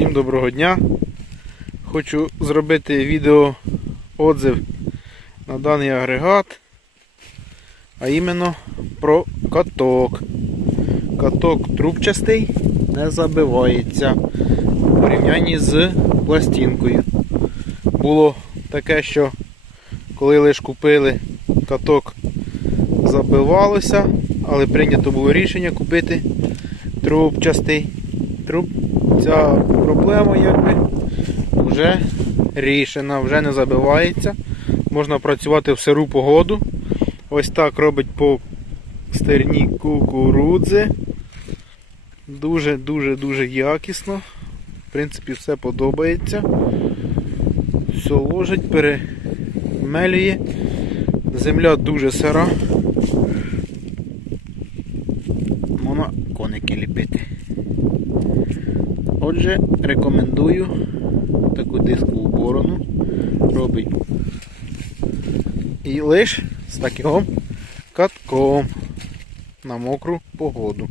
Всім доброго дня. Хочу зробити відео отзив на даний агрегат, а іменно про каток. Каток трубчастий не забивається в порівнянні з пластинкою. Було таке, що коли лише купили каток забивалося, але прийнято було рішення купити трубчастий. Ця проблема якби вже рішена, вже не забивається. Можна працювати в сиру погоду. Ось так робить по стерні кукурудзи. Дуже-дуже-дуже якісно. В принципі, все подобається. Все ложить, перемелює. Земля дуже сира. Можна коники ліпити. Отже, рекомендую таку дискову борону робить. І лиш з таким катком на мокру погоду.